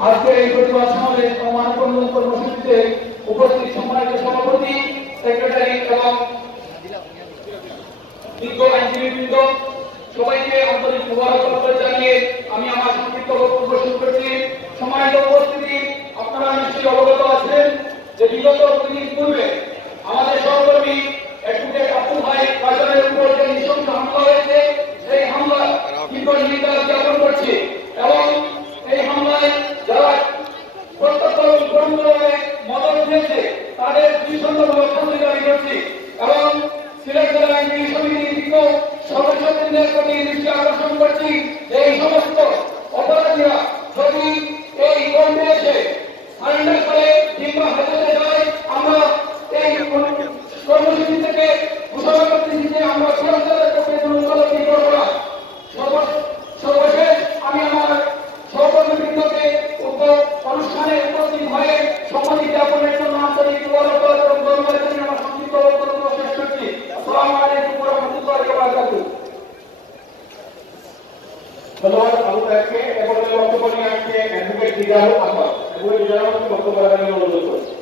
আজকে এই প্রতিবাদ সমাবেশ ও মানববন্ধন কর্মসূচিতে উপস্থিত সম্মানিত সভাপতি, সেক্রেটারি এবং বিজ্ঞ আইনজীবীবৃন্দ সবাইকে আন্তরিক মোবারকবাদ জানিয়ে আমি আমার সংক্ষিপ্ত বক্তব্য শুরু করছি। সম্মানিত উপস্থিতি, আপনারা নিশ্চয়ই অবগত আছেন যে বিগত দুদিন পূর্বে আমাদের সহকর্মী অ্যাডভোকেট আব্দুল ভাই কাজলের উপর যে নৃশংস হামলা হয়েছে, সেই হামলা তীব্র নিন্দা জ্ঞাপন করছি এবং এই হামলায় যারা প্রত্যক্ষভাবে মদত দিয়েছে তাদের ভীষণভাবে শাস্তি দাবি করছি এবং সিলেট জেলা আইনজীবী সমিতির বিজ্ঞ সদস্যবৃন্দের প্রতি দৃষ্টি আকর্ষণ করছি। এই সমস্ত অপরাধীরা যদি এই কোর্টে এসে সারেন্ডার করে কিংবা হাজতে যায়, আমরা এই কর্মসূচি থেকে ঘোষণা করতেছি যে আমরা সরকারের পক্ষে কোনো উপলব্ধি করব না। সর্বশেষ আমি আমার সহকর্মীবৃন্দকে অনুষ্ঠানে উপস্থিত হয়ে সম্মানিত জ্ঞাপনের জন্য আন্তরিক মোবারকবাদ এবং ধন্যবাদ জানিয়ে আমার সংক্ষিপ্ত বক্তব্য শেষ করছি। আসসালামু আলাইকুম ওয়া রাহমাতুল্লাহি ওয়া বারাকাতুহু। ধন্যবাদ আবু সাহেবকে। এখন বক্তব্য নিয়ে আসছে অ্যাডভোকেট জিজারুল আহমদ। অ্যাডভোকেট জিজারুল আহমদকে বক্তব্য রাখার জন্য অনুরোধ করছি।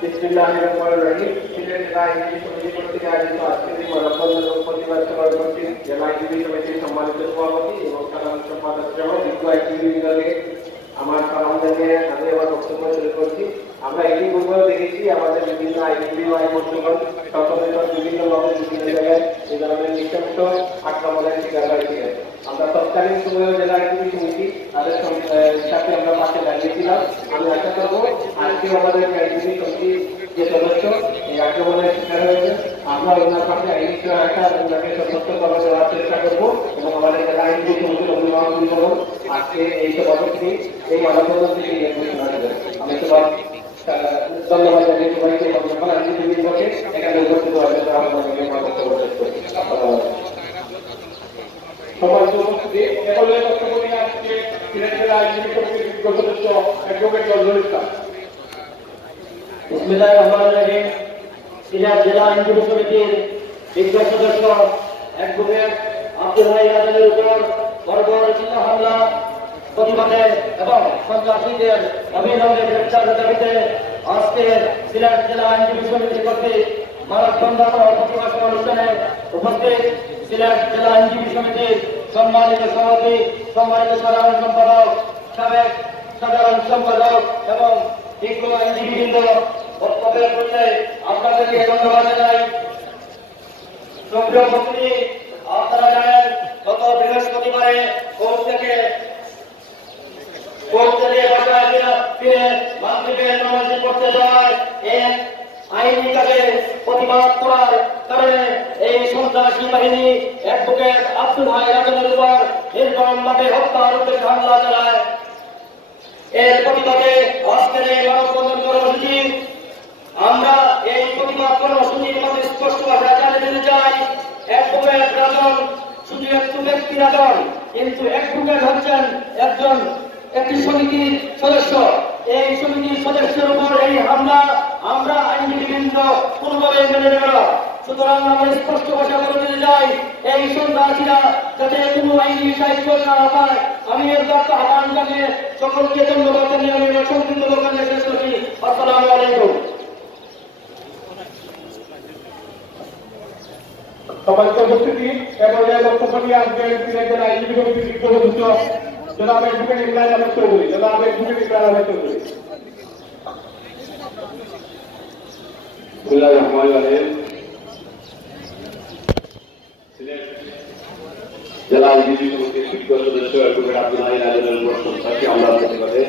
বিসমিল্লাহির রহমানির রহিম। সিলেট জেলা আইনজীবী সমিতি কর্তৃক আয়োজিত আজকের এই মানববন্ধন প্রতিবাদ সভা কমিটির জেলা আইনজীবী সমিতির সম্মানিত সভাপতি এবং সাধারণ সম্পাদক সহ বিজ্ঞ আইনজীবী বিভাগে আমার সালাম জানিয়ে আমি আমার বক্তব্য শুরু করছি। আমরা ইতিপূর্বেও দেখেছি আমাদের বিভিন্ন আইনজীবী ও আইনবন্ধুগণ সংসদের বিভিন্ন ভাবে বিভিন্ন জায়গায় এই ধরনের নৃশংস আক্রমণের শিকার হয়েছিলেন। আমরা তৎকালীন সময়েও জেলা আইনজীবী সমিতি তাদের সাথে আমরা পাশে দাঁড়িয়েছিলাম। আমি আশা করবো আজকে আমাদের আইনজীবী সমিতি যে সদস্য এই আক্রমণের শিকার হয়েছে, আমরা ওনার পাশে আইনি সহায়তা ওনাকে সদস্য করা দেওয়ার চেষ্টা করবো এবং আমাদের জেলা আইনজীবী সমিতির অভিভাবক আজকে এই সভাপতি এই মানববন্ধন থেকে ঘোষণা দেবেন। আমি সবাই ধন্যবাদ জানিয়ে সবাইকে এবং আইনজীবীকে এখানে উপস্থিত হওয়ার জন্য আমার বক্তব্য শেষ করছি। সম্মানিত উপস্থিতি, এখন বক্তব্য নিয়ে আসছে সিলেট জেলা আইনজীবী সমিতির বিজ্ঞ সদস্য অ্যাডভোকেট নজরুল ইসলাম। বিসমিল্লাহির রহমানির রহিম। সিলেট জেলা আইনজীবী সমিতির বিজ্ঞ সদস্য অ্যাডভোকেট আব্দুল ভাই কাজলের উপর বর্বরচিত হামলা প্রতিবাদে এবং সন্ত্রাসীদের অবিলম্বে গ্রেফতারের দাবিতে আজকে সিলেট জেলা আইনজীবী সমিতি কর্তৃক মানববন্ধন ও প্রতিবাদ অনুষ্ঠানে উপস্থিত সিলেট জেলা আইনজীবী সমিতির সম্মানিত সভাপতি, সম্মানিত সাধারণ সম্পাদক, সাবেক সাধারণ সম্পাদক এবং বিজ্ঞ আইনজীবীবৃন্দ, বক্তব্যের পূর্বে আপনাদেরকে ধন্যবাদ জানাই। সুপ্রিয় উপস্থিতি, আপনারা জানেন গত বৃহস্পতিবারে কোর্ট থেকে বাসায় ফিরে মাগরিবের নামাজ পড়তে যাওয়ায় এক আইনি কাজে প্রতিবাদ করার কারণে এই সন্ত্রাসী বাহিনী অ্যাডভোকেট আব্দুল ভাই রাজনের উপর নির্মমভাবে হত্যার উদ্দেশ্যে হামলা চালায়। এর প্রতিবাদে আজকের এই মানববন্ধন কর্মসূচি, আমরা এই প্রতিবাদ কর্মসূচির মধ্যে স্পষ্ট ভাষায় জানিয়ে দিতে চাই, অ্যাডভোকেট রাজন শুধু একটু ব্যক্তি রাজন, কিন্তু অ্যাডভোকেট হচ্ছেন একটি সমিতির সদস্য। এই সমিতির সদস্যের উপর এই হামলা আমরা আইনজীবীবৃন্দ কোনোভাবে মেনে নেব না। সুতরাং আমরা স্পষ্ট ভাষা বলে দিতে চাই, এই সন্ত্রাসীরা যাতে কোনো আইনি সাহিত্য না পায়, আমি এর দত্ত আহ্বান জানিয়ে সকলকে ধন্যবাদ জানিয়ে আমি সংক্ষিপ্ত বক্তব্য শেষ করছি। আসসালামু আলাইকুম। সম্মানিত উপস্থিতি, এবং বক্তব্য নিয়ে আসবেন সিলেট জেলা আইনজীবী সমিতির বিজ্ঞ সদস্য জনাব অ্যাডভোকেট ইমরান আহমেদ চৌধুরী। জনাব অ্যাডভোকেট ইমরান আহমেদ চৌধুরী। বিসমিল্লাহির রহমানির রহিম। সিলেট জেলা আইনজীবী সমিতির বিজ্ঞ সদস্য অ্যাডভোকেট আব্দুল ভাই রাজনের উপর সন্ত্রাসী হামলার প্রতিবাদে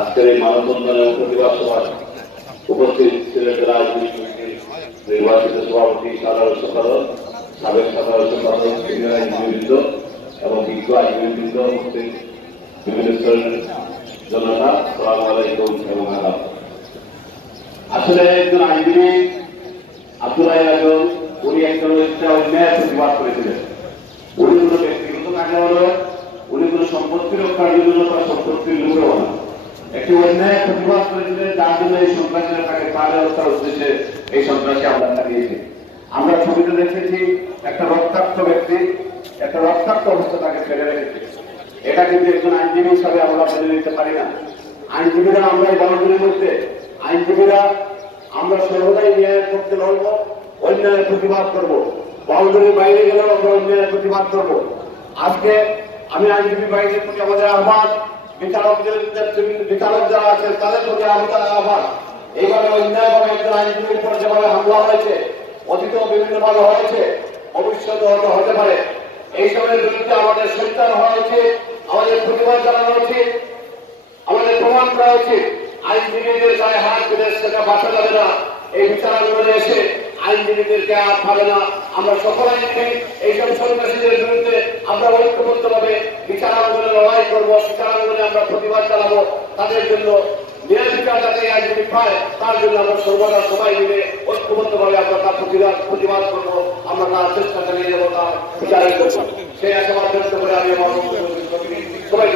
আজকের এই মানববন্ধন এবং প্রতিবাদ সভায় উপস্থিত সিলেট জেলা আইনজীবী সমিতির নির্বাচিত সভাপতি, সাধারণ সম্পাদক, সাবেক সাধারণ সম্পাদক, সিনিয়র আইনজীবীবৃন্দ এবং বিজ্ঞ আইনজীবীবৃন্দ, উপস্থিত বিভিন্ন স্তরের জনতা, আসসালামু আলাইকুম এবং আদাব। আসলে একজন আইনজীবী আব্দুল ভাই রাজন, উনি একজন অন্যায় প্রতিবাদ করেছিলেন। উনি কোনো ব্যক্তিগত কাজে হলো, উনি কোনো সম্পত্তি রক্ষার জন্য তার সম্পত্তি লুটেও না, একটি অন্যায় প্রতিবাদ করেছিলেন, যার জন্য এই সন্ত্রাসীরা তাকে প্রাণে হত্যার উদ্দেশ্যে এই সন্ত্রাসী আমরা চালিয়েছি। আমরা ছবিতে দেখেছি একটা রক্তাক্ত ব্যক্তি, একটা রক্তাক্ত অবস্থা তাকে ফেলে রেখেছে। এটা কিন্তু একজন আইনজীবী হিসাবে আমরা মেনে নিতে পারি না। আইনজীবীরা আমরা এই গণতন্ত্রের মধ্যে আইনজীবীরা আমরা সর্বদাই ন্যায়ের পক্ষে লড়বো, অন্যায়ের প্রতিবাদ করবো, বাউন্ডারির বাইরে গেলেও আমরা অন্যায়ের প্রতিবাদ করবো। আজকে আমি আইনজীবী বাহিনীর প্রতি আমাদের আহ্বান, বিচারক যারা আছেন তাদের প্রতি আমাদের আহ্বান, এইভাবে অন্যায়ভাবে একজন আইনজীবীর উপর যেভাবে হামলা হয়েছে, অতীতেও বিভিন্নভাবে হয়েছে, ভবিষ্যতে হতে পারে, এইসবের বিরুদ্ধে আমাদের সন্তান হওয়া উচিত, আমাদের প্রতিবাদ জানানো উচিত, আমাদের প্রমাণ করা উচিত। আইনজীবীদের গায়ে হাত দিলে সেটা বাঁচা যাবে না। এই বিচার আন্দোলনে এসে আইনজীবীদেরকে আর পাবে না। আমরা সকল আইনজীবী এইসব সন্ত্রাসীদের বিরুদ্ধে আমরা ঐক্যবদ্ধভাবে বিচার আন্দোলনে লড়াই করবো, বিচার আন্দোলনে আমরা প্রতিবাদ জানাবো। তাদের জন্য ন্যায় বিচার যাতে আইনজীবী পায় তার জন্য আমরা সর্বদা সবাই মিলে ঐক্যবদ্ধভাবে আমরা তার প্রতিবাদ করবো, আমরা তার চেষ্টা চালিয়ে যাবো, তার বিচারের জন্য। সেই আশাবাদ ব্যক্ত করে আমি আমার সবাই